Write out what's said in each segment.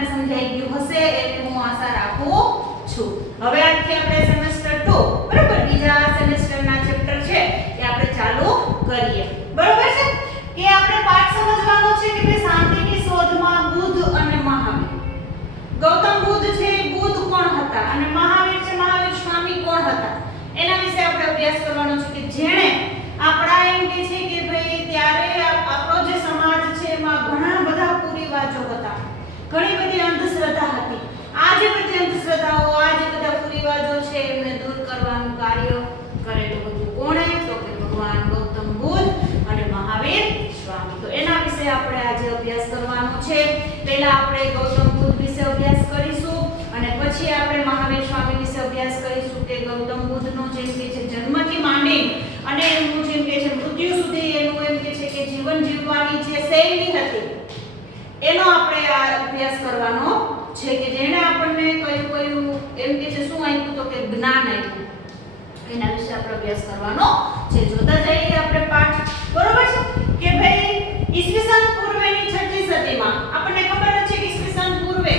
તમને સમજાઈ ગયું હશે એટલે હું આશા રાખું છું. હવે આજથી આપણે સેમેસ્ટર 2 બરાબર બીજા સેમેસ્ટરના ચેપ્ટર છે એ આપણે ચાલુ કરીએ. બરાબર છે કે આપણે પાઠ સમજવાનો છે કે ભાઈ શાંતિની શોધમાં બુદ્ધ અને મહાવીર. ગૌતમ બુદ્ધ છે બુદ્ધ કોણ હતા અને મહાવીર છે મહાવીર સ્વામી કોણ હતા એના વિશે આપણે અભ્યાસ કરવાનો છે કે જેણે આપણા એમ કે છે કે ભાઈ ત્યારે આપણો જે સમાજ છે એમાં ઘણા બધા કુરિવાજો હતા, ઘણી બધી અંધશ્રદ્ધા હતી. આ જે બધી અંધશ્રદ્ધાઓ આ જે બધા કુરિવાજો છે એમને દૂર કરવાનું કાર્ય કરેલું હતું. કોણે? તો કે ભગવાન ગૌતમ બુદ્ધ અને મહાવીર સ્વામી. તો એના વિશે આપણે આજે અભ્યાસ કરવાનો છે. પહેલા આપણે ગૌતમ બુદ્ધ વિશે અભ્યાસ કરીશું અને પછી આપણે મહાવીર સ્વામી વિશે અભ્યાસ કરીશું કે ગૌતમ બુદ્ધનો જેમ કે છે જન્મથી માંડી અને એનું જેમ કે છે મૃત્યુ સુધી એનું એમ કે છે કે જીવન જીવવાની જે શૈલી હતી એનો આપણે આ અભ્યાસ કરવાનો છે કે જેણે આપણને કયું એમ કે છે શું આપ્યું તો કે જ્ઞાન આપ્યું. એના વિશે આપણે અભ્યાસ કરવાનો છે. જોતા જઈએ આપણે પાઠ. બરોબર છે કે ભાઈ ઈસવીસન પૂર્વેની 6ઠી સદીમાં આપણને ખબર છે કે ઈસવીસન પૂર્વે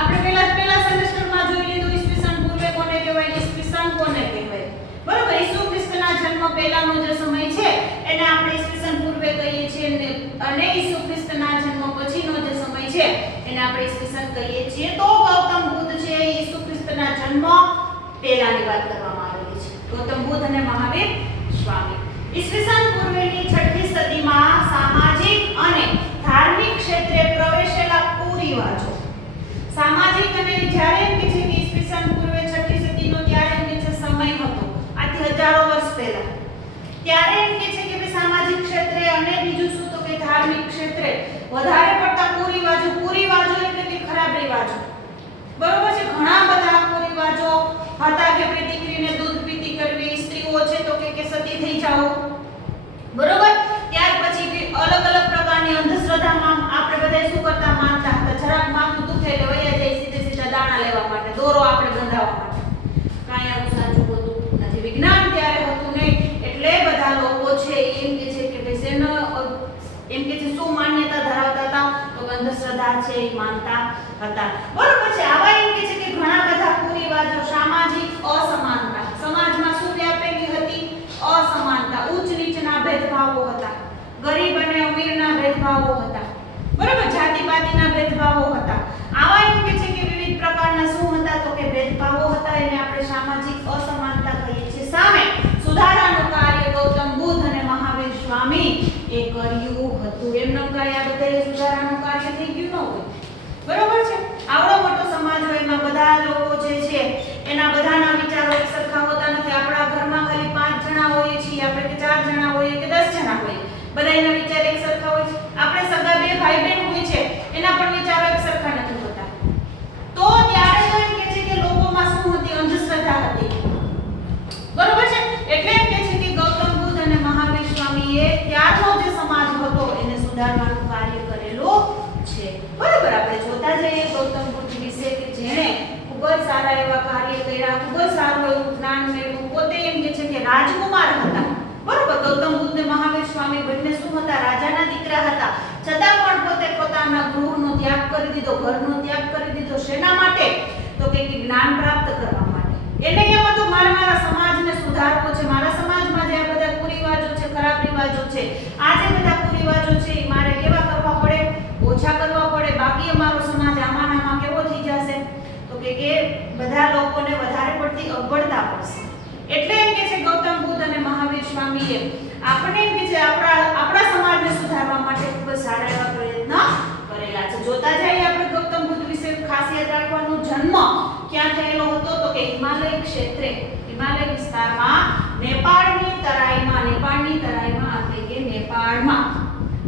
આપણે પહેલા સેમેસ્ટરમાં જોઈ લીધું ઈસવીસન પૂર્વે કોને કહેવાય, ઈસવીસન કોને કહેવાય. બરોબર, ઈસુ ખ્રિસ્તના જન્મ પહેલાનો જે સમય છે એને આપણે ઈસવીસન પૂર્વે કહીએ છીએ અને ઈસુ ખ્રિસ્તના જન્મ પછીનો જે સમય છે એને આપણે ઈસવીસન કહીએ છીએ. તો ગૌતમ બુદ્ધ છે ઈસુ ખ્રિસ્તના જન્મ પહેલાની વાત કરવામાં આવેલી છે. ગૌતમ બુદ્ધ અને મહાવીર સ્વામી. ઈસવીસન પૂર્વેની 6ઠી સદીમાં સામાજિક અને ધાર્મિક ક્ષેત્રે પ્રવેશેલા કુરિવાજો. સામાજિક અને જ્યારે એમ કે છે કે ઈસવીસન પૂર્વે 6ઠી સદીનો ત્યારે એમ કે છે સમય હતો આથી હજારો વર્ષ પહેલા. ત્યારે એમ કે છે કે ભાઈ સામાજિક ક્ષેત્રે અને બીજું શું તો કે ધાર્મિક ક્ષેત્રે વધારે પડતા કુરિવાજો એટલે કે ખરાબ રિવાજો. બરોબર છે, ઘણા બધા કુરિવાજો હતા કે ભાઈ દીકરીને દૂધ પીતી કરવી, સ્ત્રીઓ છે તો કે સતી થઈ જાઓ. બરોબર, ત્યાર પછી અલગ અલગ પ્રકારની અંધશ્રદ્ધામાં આપણે બધા શું કરતા માનતા હતા, જરાક માથું દુખે એટલે વયા જાય સીધા દાણા લેવા માટે, દોરો આપણે બંધાવવા માટે. કાંઈ આવું સાચું હોતું નથી, વિજ્ઞાન ત્યારે હતું નહીં એટલે બધા લોકો છે એમ કે છે કે ભાઈ શેનો એમ કે છે શું માન્યતા ધરાવતા હતા તો અંધશ્રદ્ધા છે એ માનતા હતા. બરોબર છે, આવા એમ કે છે કે ઘણા બધા કુરિવાજો. સામાજિક અસમાનતા, સમાજમાં શું વ્યાપેલી હતી? અસમાનતા, ઉચ્ચ નીચના ભેદભાવો હતા, ગરીબ અને અમીરના ભેદભાવો હતા. બરોબર, જાતિપાતિના ભેદભાવો હતા. આવા એમ કે છે કે વિવિધ પ્રકારના શું હતા તો કે ભેદભાવો હતા. એને આપણે સામાજિક અસમાનતા કહીએ છીએ. સામે સુધારાનું કાર્ય ગૌતમ બુદ્ધ અને મહાવીર સ્વામી એ કર્યું હતું. એમનો કાંઈ આ બધા સુધારાનું કાર્ય થઈ ગયું ન હોય. બરોબર છે, આવડો મોટો સમાજ હોય એમાં બધા લોકો જે છે એના બધાના વિચારો એક સરખા હોતા નથી. આપણા ઘરમાં ખાલી 5 જણા હોઈએ છીએ આપણે કે 4 જણા હોઈએ કે 10 જણા હોઈએ, બધાના વિચાર એક સરખા હોય છે. આપણે સગા બે ભાઈ બહેન હોય છે એના પણ વિચારો એક સરખા નથી હોતા. તો ત્યારે તો એમ કે છે કે લોકોમાં શું હતી? અંધશ્રદ્ધા હતી. બરોબર છે, એટલે એમ કે છે કે ગૌતમ બુદ્ધ અને મહાવીર સ્વામીએ ત્યારનો જે સમાજ હતો એને સુધારવાનું કાર્ય કરેલું છે. બરોબર, આપણે જોતા જઈએ ગૌતમ બુદ્ધ વિશે કે જેણે ખૂબ જ સારા એવા કાર્ય કર્યા, ખૂબ જ સારું એવું જ્ઞાન મેળવ્યું. પોતે એમ કે છે કે રાજકુમાર હતા. બરોબર, ગૌતમ બુદ્ધ અને મહાવીર સ્વામી બંને શું હતા? રાજાના દીકરા હતા. છતાં પણ પોતે પોતાના ગૃહનો ત્યાગ કરી દીધો, ઘરનો ત્યાગ કરી દીધો. શેના માટે? તો કે જ્ઞાન પ્રાપ્ત કરવા માટે. એટલે કેમ હતું? મારા સમાજને સુધારવો છે, મારા સમાજમાં જે આ બધા કુરિવાજો છે, ખરાબ રિવાજો છે, આ જે બધા કુરિવાજો છે એ મારે કેવા કરવા પડે? ઓછા કરવા પડે. બાકી અમારો સમાજ આમાં કેવો થઈ જશે તો કે બધા લોકોને વધારે પડતી અગવડતા પડશે. એટલે એમ કે છે ગૌતમ બુદ્ધ અને મહાવીર સ્વામીએ આપણે એમ કે છે આપણા સમાજને સુધારવા માટે ખૂબ જ સારા એવા પ્રયત્ન કરેલા છે. જોતા જઈએ આપણે ગૌતમ બુદ્ધ વિશે ખાસ યાદ રાખવાનું. જન્મ ક્યાં થયેલો હતો તો કે હિમાલય ક્ષેત્રે, હિમાલય વિસ્તારમાં, નેપાળની તરાઈમાં એટલે કે નેપાળમાં.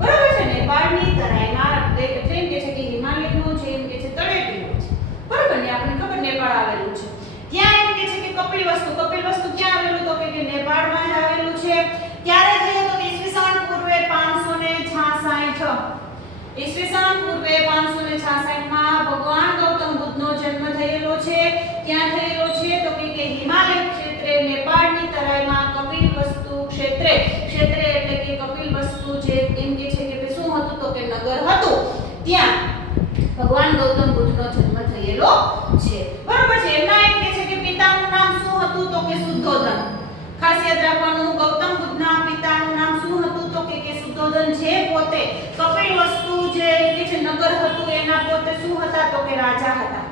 બરોબર છે, નેપાળની તરાઈમાં એટલે એમ કે છે કે હિમાલયનો જે એમ કે છે તળેટી હોય છે. બરોબર ને, આપણને ખબર નેપાળ આવેલું છે. ત્યાં એમ કે છે કે કપિલવસ્તુ ક્યાં આવેલું તો કે નેપાળમાં જ આવેલું છે. ક્યારે થયું તો ઈસવીસન પૂર્વે 566. ઈસવીસન પૂર્વે 566 માં ભગવાન ગૌતમ બુદ્ધનો જન્મ થયેલો છે. ક્યાં થયેલો છે તો કે હિમાલય ક્ષેત્રે, નેપાળની તરાઈમાં કપિલવસ્તુ ક્ષેત્રે એટલે કે કપિલવસ્તુ જે એમ કે છે કે શું હતું તો કે નગર હતું ત્યાં. ભગવાન ગૌતમ બુદ્ધનો જન્મ થયેલો છે. બરોબર છે. એમના એમ કહે છે કે પિતાનું નામ શું હતું તો કે શુદ્ધોધન. ખાસ યાદ રાખવાનું, ગૌતમ બુદ્ધના પિતાનું નામ શું હતું તો કે શુદ્ધોધન. જે પોતે કપિલવસ્તુ જે કે છે નગર હતું એના પોતે શું હતા તો કે રાજા હતા.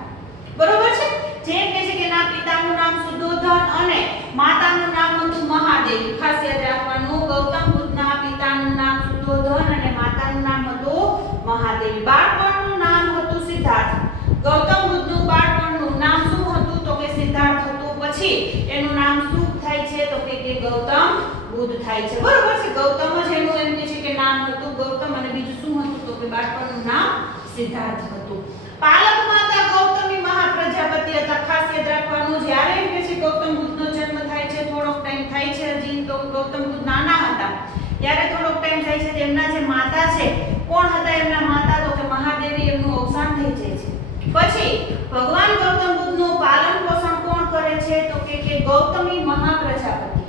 બરોબર છે. જે કહે છે કે એના પિતાનું નામ શુદ્ધોધન અને માતાનું નામ હતું મહાદેવી. ખાસ યાદ રાખવાનું, ગૌતમ બુદ્ધના પિતાનું નામ શુદ્ધોધન અને માતાનું નામ હતું મહાદેવી. બાળપણનું નામ હતું સિદ્ધાર્થ. ગૌતમ બુદ્ધનું બાળપણનું નામ શું હતું તો કે સિદ્ધાર્થ હતું. પછી એનું નામ શું થાય છે તો કે ગૌતમ બુદ્ધ થાય છે. બરોબર છે. ગૌતમ જ એનું એમ કહે છે કે નામ હતું ગૌતમ અને બીજું શું હતું તો કે બાળપણનું નામ સિદ્ધાર્થ હતું. પાલક માતા ગૌતમી મહાપ્રજાપતિ હતા. ખાસ યાદ રાખવાનું, જ્યારે એમ કહે છે ગૌતમ બુદ્ધનો જન્મ થાય છે, થોડોક ટાઈમ થાય છે, હજી તો ગૌતમ બુદ્ધ નાના હતા ત્યારે થોડોક ટાઈમ થાય છે. તેમના જે માતા છે, કોણ હતા એમના માતા તો કે મહાદેવી, એમનું અવસાન થઈ જાય છે. પછી ભગવાન ગૌતમ બુદ્ધનું પાલન પોષણ કોણ કરે છે તો કે ગૌતમી મહાપ્રજાપતિ.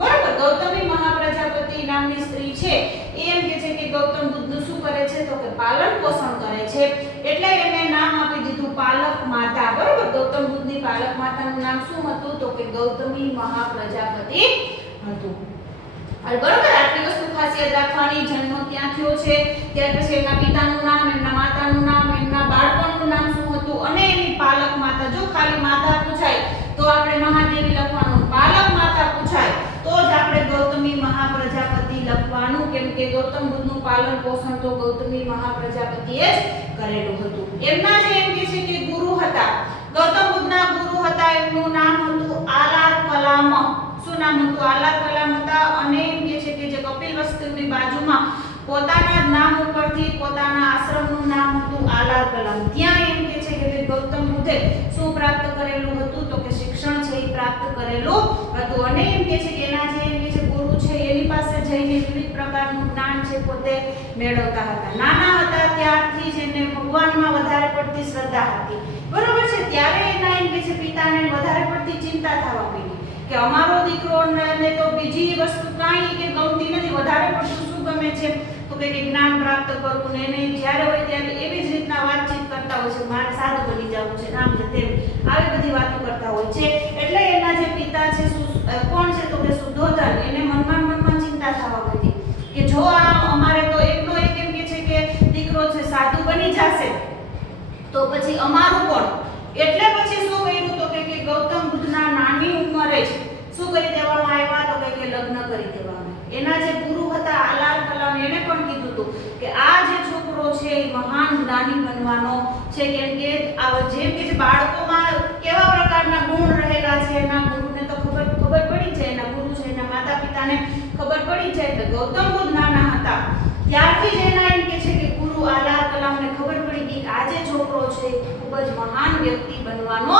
બરાબર. ગૌતમી મહાપ્રજાપતિ નામની સ્ત્રી છે એ એમ કહે છે કે ગૌતમ બુદ્ધનું શું કરે છે તો કે પાલન પોષણ કરે છે. એટલે એને નામ આપી દીધું પાલક માતા. બરાબર. ગૌતમ બુદ્ધની પાલક માતાનું નામ શું હતું તો કે ગૌતમી મહાપ્રજાપતિ હતું. બરોબર. આટલી વસ્તુ ખાસ યાદ રાખવાની. જન્મ ક્યાં થયો છે, ત્યાર પછી એમના પિતાનું નામ, એમના માતાનું નામ, એમના બાળપણનું નામ શું હતું અને એની પાલક માતા. જો ખાલી માતા પૂછાય તો આપણે મહાદેવી લખવાનું, પાલક માતા પૂછાય તો જ આપણે ગૌતમી મહાપ્રજાપતિ લખવાનું, કેમ કે ગૌતમ બુદ્ધનું પાલન પોષણ તો ગૌતમી મહાપ્રજાપતિએ જ કરેલું હતું. એમના જે એમ કહે છે કે ગુરુ હતા, ગૌતમ બુદ્ધના ગુરુ હતા, એમનું નામ હતું આલાર કલામ. શું નામ હતું? આલાર કલામ હતા. અને એમ કહે છે કે જે કપિલવસ્તુની બાજુમાં પોતાના જ નામ ઉપરથી પોતાના આશ્રમનું નામ હતું આલાર કલામ. ત્યાં એમ કહે છે કે ગૌતમ બુદ્ધે શું પ્રાપ્ત કરેલું હતું તો કે શિક્ષણ છે એ પ્રાપ્ત કરેલું હતું. અને એમ કહે છે કે એના જે એમ કહે છે ગુરુ છે એની પાસે જઈને વિવિધ પ્રકારનું જ્ઞાન છે પોતે મેળવતા હતા. નાના હતા ત્યારથી જ એને ભગવાનમાં વધારે પડતી શ્રદ્ધા હતી. બરોબર છે. ત્યારે એના એમ કહે છે પિતાને વધારે પડતી ચિંતા થવા માંડી કે અમારો દીકરો ને તો બીજી વસ્તુ કાંઈ કે ગમતી નથી, વધારે પડતું શું ગમે છે તો કે જ્ઞાન પ્રાપ્ત કરવું. ને એને જ્યારે હોય ત્યારે એવી જ રીતના વાતચીત કરતા હોય છે, મારે સારું બની જવું છે, આમ છે તેમ, આવી બધી વાતો કરતા હોય છે. એટલે એના જે પિતા છે કોણ છે તો કે શુદ્ધોધન, એને મનમાં ચિંતા થવા માંડી કે જો આ અમારે તો એકનો એક એમ કે છે કે દીકરો છે સાધુ બની જશે તો પછી અમારું કોણ. એટલે પછી શું કર્યું તો કે ગૌતમ બુદ્ધના નાની ઉંમરે જ શું કરી દેવામાં આવ્યા તો કે લગ્ન કરી દેવામાં. એના જે ગુરુ હતા આલાર કલામ એને પણ કીધું હતું કે આ જે છોકરો છે એ મહાન જ્ઞાની બનવાનો છે, કેમ કે જેમ કે બાળકોમાં કેવા પ્રકારના ગુણ રહેલા છે એના ગુરુને તો ખબર પડી જાય, એના ગુરુ છે એના માતા પિતાને ખબર પડી જાય. એટલે ગૌતમ બુદ્ધ નાના હતા ત્યારથી જ એના એમ કે છે કે ગુરુ આલાર કલામને ખબર પડી ગઈ કે આ જે છોકરો છે ખૂબ જ મહાન વ્યક્તિ બનવાનો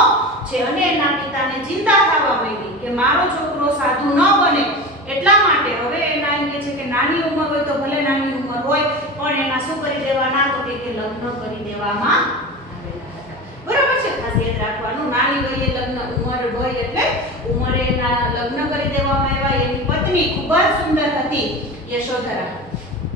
છે. અને એના પિતાને ચિંતા થવા માંડી કે મારો છોકરો સાધુ ન બને, એટલા માટે હવે એના એમ કે છે કે નાની ઉંમર હોય તો ભલે નાની ઉંમર હોય પણ એના શું કરી દેવાના તો કે લગ્ન કરી દેવામાં આવેલા હતા. બરાબર છે. ખાસ યાદ રાખવાનું, નાની વયે લગ્ન, ઉંમર હોય એટલે ઉંમરે એના લગ્ન કરી દેવામાં આવ્યા. એની પત્ની ખૂબ જ સુંદર હતી, યશોધરા.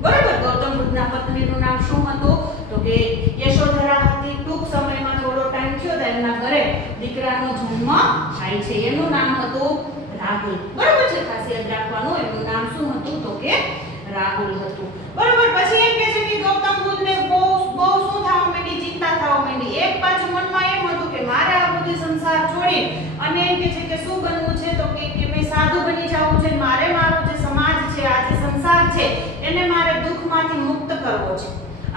બરાબર. ગૌતમ બુદ્ધના પત્નીનું નામ શું હતું તો કે યશોધરા હતી. ટૂંક સમયમાં થોડો ટાઈમ થયો તો એમના ઘરે દીકરાનો જન્મ થાય છે. એનું નામ હતું રાહુલ. બરાબર છે. ખાસ યાદ રાખવાનું, એનું નામ શું હતું તો કે રાહુલ હતું. બરાબર. પછી એમ કહે છે કે ગૌતમ બુદ્ધને બહુ શું થવા માંડી, ચિંતા થવા માંડી. એક બાજુ મનમાં એમ હતું કે મારે આ બધી સંસાર છોડી અને એમ કહે છે કે શું બનવું છે તો કે મેં સાધુ બની જવું છે, મારે મારો જે સમાજ છે, આ જે સંસાર છે એને મારે દુઃખમાંથી મુક્ત કરવો છે.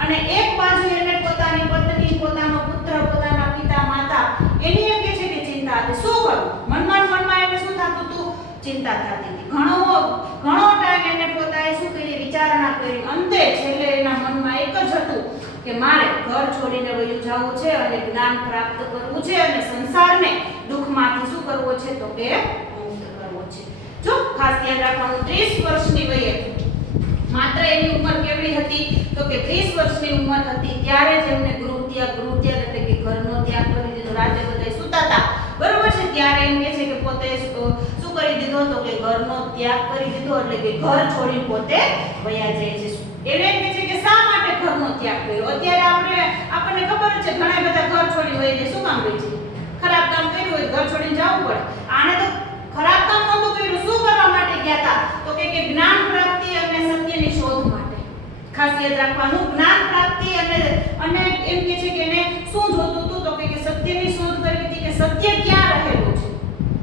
અને એક બાજુ એને પોતાની પત્ની, પોતાનો પુત્ર, પોતાના પિતા, માતા એની એમ કહે છે કે ચિંતા હતી. શું કરવું? મનમાં એને શું થતું હતું? ચિંતા થતી હતી. ઘણો ટાઈમ એને પોતાએ શું કરી, વિચારણા કરી. અંતે છેલ્લે એના મનમાં એક જ હતું કે મારે ઘર છોડીને વયું જવું છે અને જ્ઞાન પ્રાપ્ત કરવું છે અને સંસારને દુઃખમાંથી શું કરવો છે તો કે મુક્ત કરવો છે. જો ખાસ ધ્યાન રાખવાનું, 30 વર્ષની વયે, માત્ર એની ઉંમર કેવડી હતી તો કે 30 વર્ષની ઉંમર હતી ત્યારે જ એમને ગૃહ ત્યાગ એટલે કે ઘરનો ત્યાગ કરી દીધો. રાતે બધા સૂતા હતા, બરોબર છે, ત્યારે એમ કહે છે કે પોતે શું કરી દીધો તો કે ઘરનો ત્યાગ કરી દીધો, એટલે કે ઘર છોડી પોતે વયા જાય છે. એને એમ કહે છે કે શા માટે ઘરનો ત્યાગ કર્યો? અત્યારે આપણે આપણને ખબર જ છે ઘણા બધા ઘર છોડી હોય છે શું કામ હોય છે ખરાબ કામ કર્યું હોય ઘર છોડીને જવું પડે આને તો ખરાબ કામ નહોતું કર્યું શું કરવા માટે ગયા હતા તો કે જ્ઞાન પ્રાપ્તિ અને સત્યની શોધ માટે ખાસ યાદ રાખવાનું જ્ઞાન પ્રાપ્તિ અને એમ કે છે કે એને શું જોતું હતું તો કે સત્યની શોધ કરવી હતી કે સત્ય ક્યાં રહેલું છે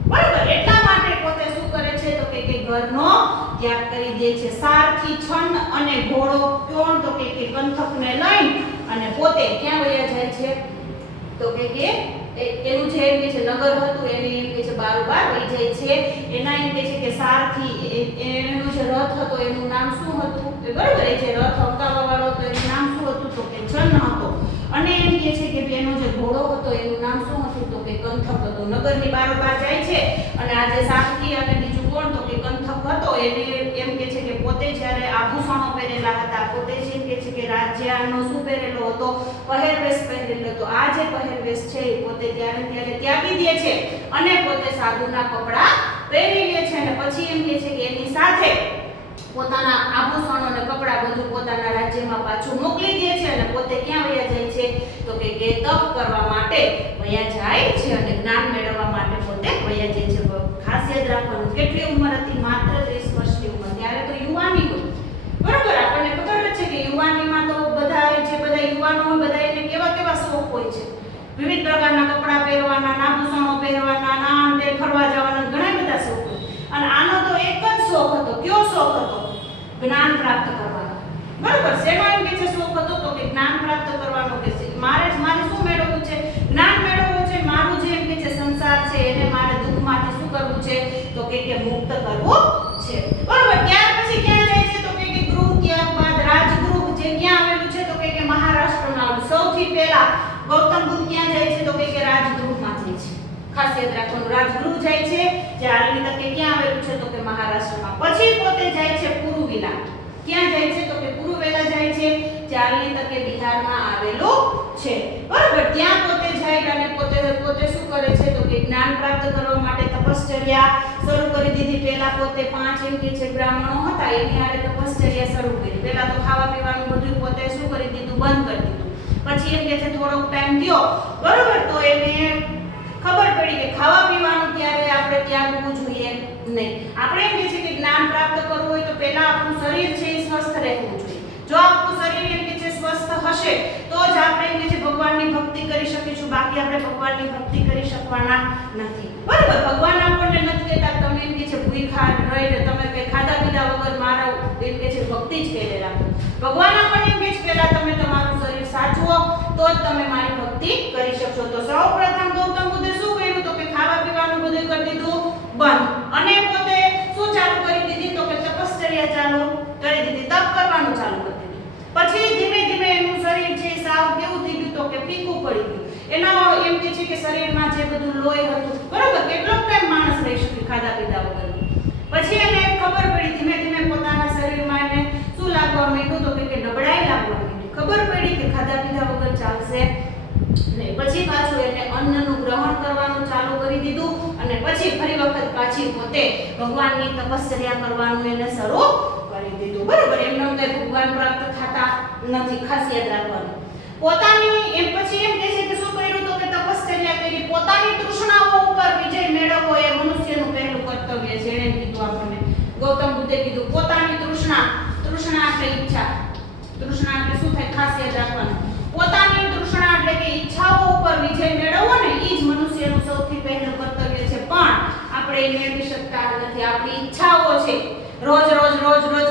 બરાબર એટલા માટે પોતે શું કરે છે તો કે ઘરનો ત્યાગ કરી દે છે સારથી છન અને ઘોડો કોણ તો કે કંથકને લઈ અને પોતે ક્યાં વયા જાય છે તો કે એનું જે એમ કે છે નગર હતું એને એમ કે છે બારોબાર વહી જાય છે એના એમ કે છે કે સારથી એનો જે રથ હતો એનું નામ શું હતું બરાબર એ જે રથ હકાવવા વાળો હતો એનું નામ શું હતું તો કે છન હતો અને એમ કે છે કે એનો જે ઘોડો હતો એનું નામ શું હતું તો કે કંથક હતો નગરની બારોબાર જાય છે અને આ જે સારથી અને બીજું કોણ તો કે કંથક હતો એને એમ કે છે કે પોતે જ્યારે આભૂષણો પહેરેલા હતા પોતે જ એમ કે છે કે રાજ્યનો શું પહેરેલો હતો પહેરવેશ પહેરેલો હતો આ જે પહેરવેશ છે એ પોતે ત્યારે ત્યાગી દે છે અને પોતે સાધુના કપડા પહેરી લે છે અને પછી એમ કે છે કે એની સાથે પોતાના આભૂષણો અને કપડા બધું પોતાના રાજ્યમાં પાછું મોકલી દે છે અને પોતે ક્યાં વયા જાય છે તો કે તપ કરવા માટે વયા જાય છે અને જ્ઞાન મેળવવા માટે પોતે વયા જાય છે ખાસ યાદ રાખવાનું કેટલી ઉંમર હતી માત્ર 30 વર્ષની ઉંમર ત્યારે તો યુવાની હોય બરાબર આપણને ખબર છે કે યુવાનીમાં તો બધા યુવાનો બધા એને કેવા શોખ હોય છે વિવિધ પ્રકારના કપડા પહેરવાના આભૂષણો પહેરવાના નામ તે ફરવા જવાના ઘણા બધા શોખ હોય અને આનો તો એક જ શોખ હતો કયો શોખ હતો જ્ઞાન પ્રાપ્ત કરવાનો બરાબર શેનો એમ કે છે શોખ હતો તો કે જ્ઞાન પ્રાપ્ત કરવાનો કે છે મારે શું મેળવવું છે જ્ઞાન મેળવવું છે મારું જે એમ કે છે સંસાર છે એને મારે દુઃખમાંથી શું કરવું છે તો કે મુક્ત કરવું છે બરાબર ત્યાર પછી ક્યાં જાય છે તો કે ગૃહ ત્યારબાદ રાજગૃહ જે ક્યાં આવેલું છે તો કે મહારાષ્ટ્રમાં સૌથી પહેલા ગૌતમ બુદ્ધ ક્યાં જાય છે તો કે રાજગૃહમાં જાય છે ખાસ યાદ રાખવાનું રાજગૃહ જાય છે જે હાલની તકે ક્યાં આવેલું છે તો કે મહારાષ્ટ્રમાં પછી પોતે જાય છે પુરુવેલા ક્યાં જાય છે તો કે પુરુવેલા જાય છે જે હાલની તકે બિહારમાં આવેલું છે બરાબર ત્યાં પોતે જાય અને પોતે શું કરે છે તો કે જ્ઞાન પ્રાપ્ત કરવા માટે તપશ્ચર્યા શરૂ કરી દીધી પહેલા પોતે 5 એમ કે છે બ્રાહ્મણો હતા એની હારે તપશ્ચર્યા શરૂ કરી પહેલા તો ખાવા પીવાનું બધું પોતે શું કરી દીધું બંધ કરી દીધું પછી એમ કે છે થોડોક ટાઈમ થયો બરાબર તો એને ખબર પડી કે ખાવા પીવાનું ત્યારે આપણે ત્યાગવું જોઈએ નહીં આપણે એમ કે છે કે જ્ઞાન પ્રાપ્ત કરવું હોય તો પહેલા આપણું શરીર છે એ સ્વસ્થ રહેવું જોઈએ જો આપણું શરીર એમ કે છે સ્વસ્થ હશે તો જ આપણે એમ કે છે ભગવાનની ભક્તિ કરી શકીશું બાકી આપણે ભગવાનની ભક્તિ કરી શકવાના નથી બરાબર ભગવાન આપણને નથી કહેતા તમે એમ કે છે ભૂખા રહીને તમે કે ખાધા પીધા વગર મારા એમ કે છે ભક્તિ જ કરી રાખો ભગવાન આપણને એમ કે છે પહેલા તમે તમારું શરીર સાચવો તો જ તમે મારી ભક્તિ કરી શકશો તો સૌપ્રથમ ગૌતમ બુદ્ધે શું કર્યું તો કે ખાવા પીવાનું બધું કરી દીધું બંધ અને પોતે શું ચાલુ કરી દીધી તો કે તપશ્ચર્યા ચાલુ કરી દીધી તપ કરવાનું ચાલુ કરી દીધું પછી ધીમે ધીમે એનું શરીર છે સાવ કેવું થઈ ગયું તો કે ફીકું પડી ગયું એનો એમ કે છે કે શરીરમાં જે બધું લોહી હતું બરાબર કેટલો ટાઈમ માણસ રહી શકે ખાધા પીધા વગર પછી એને ખબર પડી ધીમે ધીમે પોતાના શરીરમાં એને શું લાગવા માંડ્યું તો કે નબળાઈ લાગવા માંડી ખબર પડી કે ખાધા પીધા વગર ચાલશે નહીં પછી પાછું એને અન્નનું ગ્રહણ કરવાનું ચાલુ કરી દીધું અને પછી ફરી વખત પાછી પોતે ભગવાનની તપશ્ચર્યા કરવાનું એને શરૂ કરી દીધું બરાબર એમને કઈ ભગવાન પ્રાપ્ત થતા નથી ખાસ યાદ રાખવાનું પોતાની એમ પછી એમ કહે છે કે શું કર્યું તો કે તપશ્ચર્યા કરી પોતાની તૃષ્ણાઓ ઉપર વિજય મેળવવો એ મનુષ્યનું પહેલું કર્તવ્ય છે એને કીધું આપણને ગૌતમ બુદ્ધે કીધું પોતાની તૃષ્ણા એટલે ઈચ્છા તૃષ્ણા એટલે શું થાય ખાસ યાદ રાખવાનું પોતાની તૃષ્ણા એટલે કે ઈચ્છાઓ ઉપર વિજય મેળવવો ને એ જ મનુષ્યનું સૌથી પહેલું કર્તવ્ય છે પણ આપણે એ મેળવી શકતા નથી આપણી ઈચ્છાઓ છે રોજ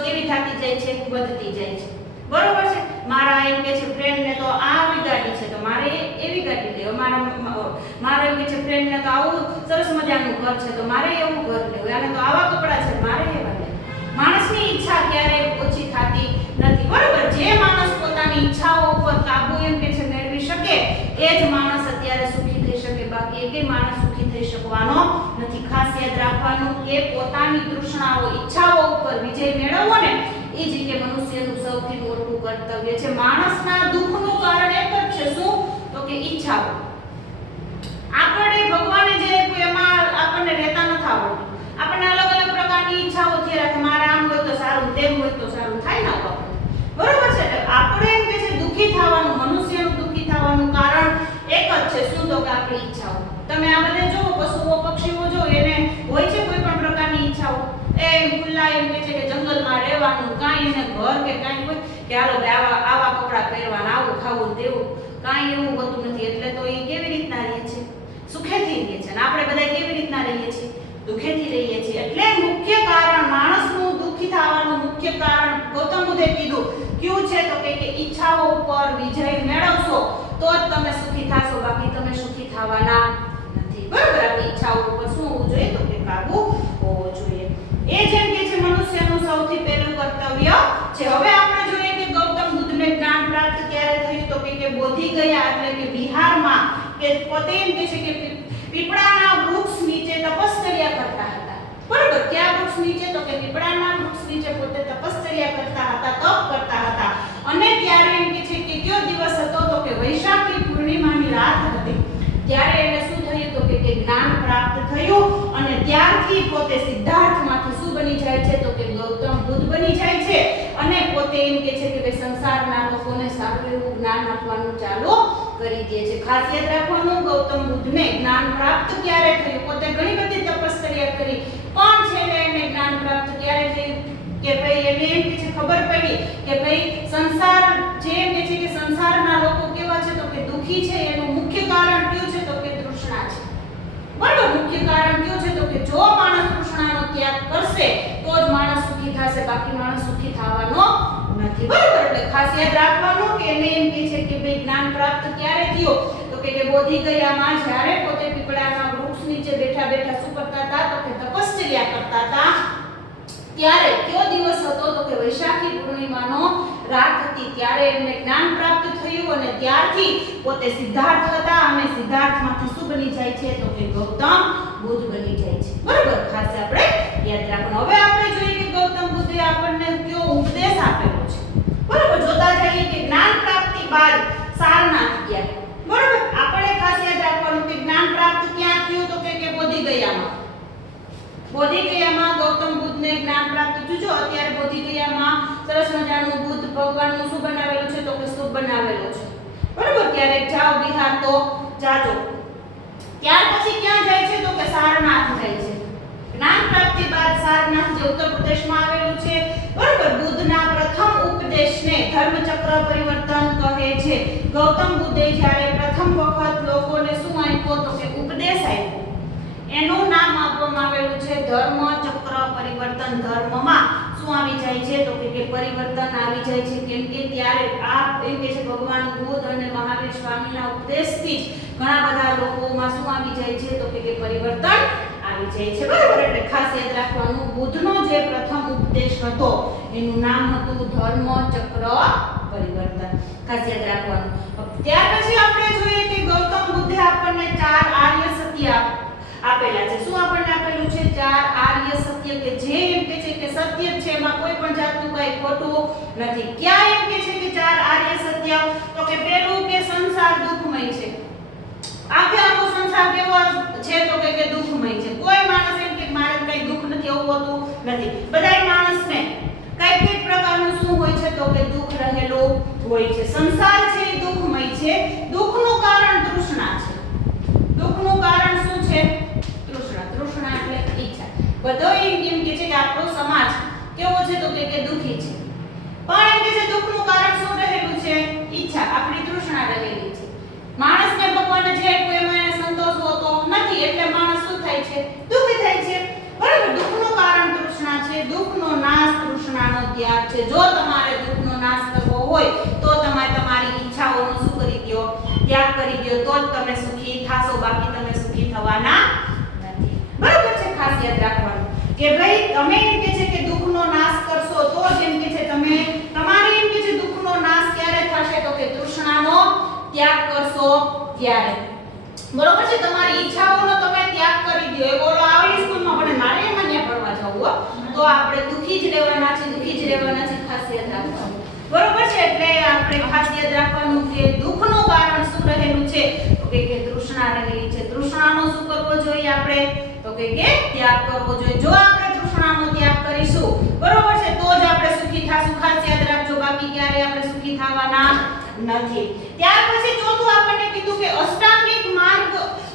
કેવી થતી જાય છે વધતી જાય છે બરોબર છે મારા એમ કે છે ફ્રેન્ડ ને તો આવી ગાડી છે તો મારે એવી ગાડી લેવી મારા એમ કે છે ફ્રેન્ડ ને તો આવું સરસ મજાનું ઘર છે તો મારે એવું ઘર લેવું અને તો આવા કપડા છે મારે એવા લેવા માણસની ઈચ્છા ક્યારેય ઓછી થતી નથી બરોબર જે માણસ પોતાની ઈચ્છાઓ ઉપર કાબુ એમ કે છે મેળવી શકે એ જ માણસ અત્યારે સુખી થઈ શકે બાકી એકે માણસ સુખી થઈ શકવાનો નથી ખાસ યાદ રાખવાનું કે પોતાની તૃષ્ણાઓ ઈચ્છાઓ ઉપર વિજય મેળવવો ને એ જ કે મનુષ્યનું સૌથી મોટું કર્તવ્ય છે માણસના દુઃખનું કારણ એક જ છે શું તો કે ઈચ્છાઓ આપણે ભગવાને જે એમાં આપણને રહેતા નથી આવડતું આપણને અલગ અલગ પ્રકારની ઈચ્છાઓ થઈ રાખે મારા આમ હોય તો સારું તેમ હોય તો સારું થાય ના તો બરોબર છે આપણે એમ કે છે દુખી થવાનું મનુષ્યનું હાલો ભાઈ આવા કપડાં પહેરવાના, આવું ખાવું તેવું, કાંઈ એવું હોતું નથી. એટલે તો એ કેવી રીતના રહે છે? સુખેથી રહે છે. અને આપણે બધા કેવી રીતના રહીએ છીએ? દુખેથી રહીએ છીએ. એટલે મુખ્ય કારણ માણસનું દુખી થવાનું મુખ્ય કારણ ગૌતમ બુદ્ધે કીધું કયું છે? તો કે ઈચ્છાઓ ઉપર વિજય મેળવશો તો જ તમે સુખી થશો, બાકી તમે સુખી થવાના નથી. બરાબર? આપણી ઈચ્છાઓ ઉપર શું હોવું જોઈએ? તો કે કાબુ હોવો જોઈએ. એ જેમ કે છે મનુષ્યનું સૌથી પહેલું કર્તવ્ય છે. હવે આપણે જોઈએ કે ગૌતમ બુદ્ધને જ્ઞાન પ્રાપ્ત ક્યારે થયું? તો કે બોધિ ગયા એટલે કે બિહારમાં કે પોતે એમ કે છે કે પીપળાના વૃક્ષ નીચે તપશ્ચર્યા કરતા હતા. બરાબર? કયા વૃક્ષ નીચે? તો કે પીપળાના વૃક્ષ નીચે પોતે તપશ્ચર્યા કરતા હતા, તપ કરતા હતા. અને ત્યારે એમ કે છે કે કયો દિવસ હતો? તો કે વૈશાખી પૂર્ણિમાની રાત હતી. ત્યારે એને શું થયું? તો કે જ્ઞાન પ્રાપ્ત થયું અને ત્યારથી પોતે સિદ્ધાર્થમાંથી શું બની જાય છે? તો કે ગૌતમ બુદ્ધ બની જાય છે. અને પોતે એમ કે છે કે સંસારના લોકોને સારું એવું જ્ઞાન આપવાનું ચાલુ કરી દે છે. ખાસ યાદ રાખવાનું, ગૌતમ બુદ્ધને જ્ઞાન પ્રાપ્ત ક્યારે થયું? પોતે ઘણી બધી તપશ્ચર્યા કરી, પણ છેલ્લે એને જ્ઞાન પ્રાપ્ત ક્યારે થયું? કે ભાઈ એને એમ કે છે ખબર પડી કે ભાઈ સંસાર જે એમ કે છે કે સંસારના લોકો કેવા છે? તો કે દુખી છે. એનું મુખ્ય કારણ કયું છે? તો કે તૃષ્ણા છે. બરાબર? મુખ્ય કારણ કયું છે? તો કે જો માણસ તૃષ્ણાનો ત્યાગ કરશે તો જ માણસ સુખી થશે, બાકી માણસ સુખી થવાનો નથી. બરાબર? એટલે ખાસ યાદ રાખવાનું કે એને એમ કે છે કે ભાઈ જ્ઞાન પ્રાપ્ત ક્યારે થયું? તો કે બોધિ ગયામાં જ્યારે પોતે પીપળાના વૃક્ષ નીચે બેઠા બેઠા શું કરતા હતા? તો કે તપશ્ચર્યા કરતા હતા. ત્યારે કયો દિવસ હતો? તો કે વૈશાખી પૂર્ણિમાનો રાત હતી. ત્યારે એમને જ્ઞાન પ્રાપ્ત થયું અને ત્યારથી પોતે સિદ્ધાર્થ હતા અને સિદ્ધાર્થમાંથી શું બની જાય છે? તો કે ગૌતમ બુદ્ધ બની જાય છે. બરાબર? ખાસ આપણે યાદ રાખવાનું. હવે આપણે જોઈએ કે ગૌતમ બુદ્ધે આપણને કયો ઉપદેશ આપેલો છે. બરાબર? જોતા જઈએ કે જ્ઞાન પ્રાપ્તિ બાદ સારનાથ ગયા. બરાબર? આપણે ખાસ યાદ રાખવાનું કે જ્ઞાન પ્રાપ્ત ક્યાં થયું? તો કે બોધિ ગયામાં. બોધિ ગયામાં ગૌતમ બુદ્ધને જ્ઞાન પ્રાપ્ત થયું. જો અત્યારે બોધિ ગયામાં સરસ મજાનું બુદ્ધ ભગવાનનું શું બનાવેલું છે? તો કે સ્તૂપ બનાવેલો છે. બરાબર? ક્યારેક જાઓ બિહાર તો જાજો. ત્યાર પછી ક્યાં જાય છે? તો કે સારનાથ જાય છે. જ્ઞાન પ્રાપ્તિ બાદ સારનાથ જે ઉત્તર પ્રદેશમાં આવેલું છે. બરાબર? બુદ્ધના પ્રથમ ઉપદેશને ધર્મચક્ર પરિવર્તન કહે છે. ગૌતમ બુદ્ધે જ્યારે પ્રથમ વખત લોકોને શું આપ્યો? તો કે ઉપદેશ આપ્યો. એનું નામ આપવામાં આવેલું છે ધર્મચક્ર પરિવર્તન. ધર્મમાં શું આવી જાય છે? તો કે પરિવર્તન આવી જાય છે. કેમ કે ત્યારે આ એમ કે છે ભગવાન બુદ્ધ અને મહાવીર સ્વામીના ઉપદેશથી જ ઘણા બધા લોકોમાં શું આવી જાય છે? તો કે પરિવર્તન આવી જાય છે. બરાબર? એટલે ખાસ યાદ રાખવાનું, બુદ્ધનો જે પ્રથમ ઉપદેશ હતો એનું નામ હતું ધર્મચક્ર પરિવર્તન. ખાસ યાદ રાખવાનું. ત્યાર પછી આપણે જોઈએ કે ગૌતમ બુદ્ધે આપણને 4 આર્ય સત્ય આપેલા છે. શું આપણને આપેલું છે? 4 આર્ય સત્ય કે જે એમ કે છે કે સત્ય છે, એમાં કોઈ પણ જાતનું કઈ ખોટું નથી. ક્યાં એમ કે છે કે 4 આર્ય સત્ય? તો કે પહેલું કે સંસાર દુઃખમય છે. આખો સંસાર કેવો છે? તો કે દુઃખમય છે. કોઈ માણસ એમ કે મારે કઈ દુઃખ નથી એવું હોતું નથી. બધાય માણસને કઈ પ્રકારનું શું હોય છે? તો કે દુઃખ રહેલું હોય છે. સંસાર છે એ દુઃખમય છે. દુઃખનું કારણ તૃષ્ણા છે. દુઃખનું કારણ શું છે? તૃષ્ણા. તૃષ્ણા એટલે ઈચ્છા. બધો એમ કે છે કે આપણો સમાજ કેવો છે? તો કે દુઃખી છે. પણ એમ કે છે દુઃખનું કારણ શું રહેલું છે? ઈચ્છા. આપણી તૃષ્ણા રહેલી છે. માણસને ભગવાને જે આપ્યું એમાં એને સંતોષ હોતો નથી, એટલે માણસ શું થાય છે? દુઃખી થાય છે. બરાબર? દુઃખનું કારણ તૃષ્ણા છે. દુઃખનો નાશ તૃષ્ણાનો ત્યાગ છે. જો તમારે દુઃખનો નાશ કરવો હોય તો તમે તમારી ઈચ્છાઓનો શું કરી દો? ત્યાગ કરી દો. તો જ તમે સુખી થશો, બાકી તમે સુખી થવાના નથી. બરાબર છે? ખાસ યાદ રાખવાનું કે ભાઈ તમે એમ કે છે કે દુઃખનો નાશ કરશો તો જ એમ કે છે તમે તમારે એમ કે છે દુઃખનો નાશ ક્યારે થશે? તો કે તૃષ્ણાનો ત્યાગ કરશો ત્યારે. બરોબર છે? તમારી ઈચ્છાઓનો તમે ત્યાગ કરી દો. એ બોલો આવડી સ્કૂલમાં ભણે મારે એમાં ન્યા ભણવા જવું તો આપણે દુઃખી જ રહેવાના છે. દુઃખી જ રહેવાના છે. ખાસ યાદ રાખવાનું. બરોબર છે? એટલે આપણે ખાસ યાદ રાખવાનું કે દુઃખનું કારણ શું રહેલું છે? તો કે તૃષ્ણા રહેલી છે. તૃષ્ણાનો શું કરવો જોઈએ આપણે? તો કે ત્યાગ કરવો જોઈએ. જો આપણે તૃષ્ણાનો ત્યાગ કરીશું, બરોબર છે, તો જ આપણે સુખી થશું. ખાસ યાદ રાખજો, બાકી ક્યારે આપણે સુખી થવાના નથી. ત્યાર પછી ચોથું આપણને કીધું કે અષ્ટાંગિક માર્ગ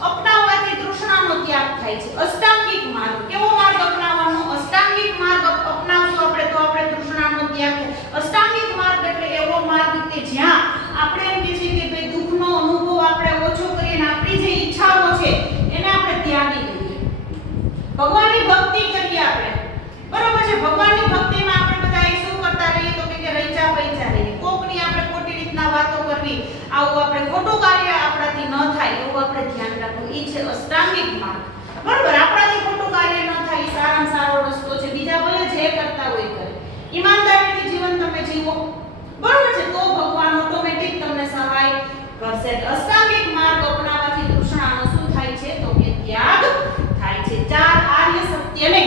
અપનાવવાથી તૃષ્ણાનો ત્યાગ થાય છે. અષ્ટાંગિક માર્ગ કેવો માર્ગ અપનાવવાનો? અષ્ટાંગિક માર્ગ અપનાવશું આપણે તો આપણે તૃષ્ણાનો ત્યાગ ત્યાગ થાય। અષ્ટાંગિક માર્ગ એટલે એવો માર્ગ કે જ્યાં આપણે એમ કે છે કે ભાઈ દુઃખનો અનુભવ આપણે ઓછો કરીને આપણી જે ઈચ્છાઓ છે એને આપણે ત્યાગી દઈએ, ભગવાનની ભક્તિ કરીએ આપણે, બરોબર છે। ભગવાનની ભક્તિમાં આપણે બધા એ શું કરતા રહીએ તો કે રૈચા પૈચા રહીએ, કોકની આપણે ખોટી રીતના વાતો કરવી, આવું આપણે ખોટું કાર્ય આપણાથી ન થાય એવું આપણે ધ્યાન રાખવું, એ છે અષ્ટાંગિક માર્ગ, બરોબર। આપણાથી ખોટું કાર્ય ન થાય એ સારામાં સારો રસ્તો છે। બીજા ભલે જે કરતા હોય કરે, ઈમાનદારીથી જીવન તમે જીવો, બરોબર છે, તો ભગવાન ઓટોમેટિક તમને સહાય કરશે। અષ્ટાંગિક માર્ગ અપનાવવાથી તૃષ્ણાનો શું થાય છે તો કે ત્યાગ થાય છે। ચાર આર્ય સત્યને